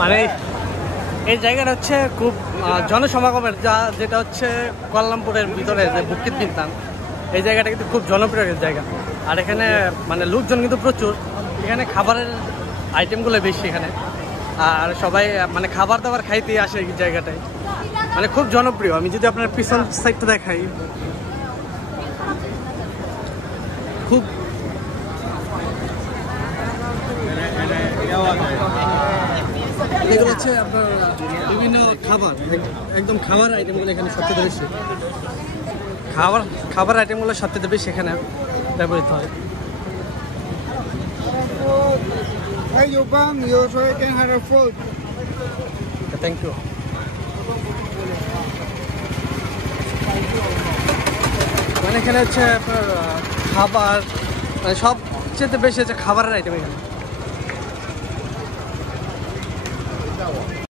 মানে এই জায়গাটা হচ্ছে খুব জনসমাগমের যেটা হচ্ছে কুয়ালালামপুরের ভিতরে যে বুকিত বিন্তাং, এই জায়গাটা কিন্তু খুব জনপ্রিয় জায়গা। আর এখানে মানে লোকজন কিন্তু প্রচুর, এখানে খাবারের আইটেমগুলো বেশি এখানে, আর সবাই মানে খাবার দাবার খাইতেই আসে এই জায়গাটায়, মানে খুব জনপ্রিয়। আমি যদি আপনার পিছন সাইডটা দেখাই, খুব এগুলো হচ্ছে আপনার বিভিন্ন খাবার, একদম খাবার আইটেমগুলো এখানে সবচেয়ে বেশি, খাবার আইটেমগুলো সবচেয়ে বেশি এখানে ব্যবহৃত হয়। Hey, you bang, you so you can have a food. Thank you. মানে এখানে হচ্ছে আপনার খাবার, মানে সবচেয়ে বেশি হচ্ছে খাবারের আইটেম এখানে।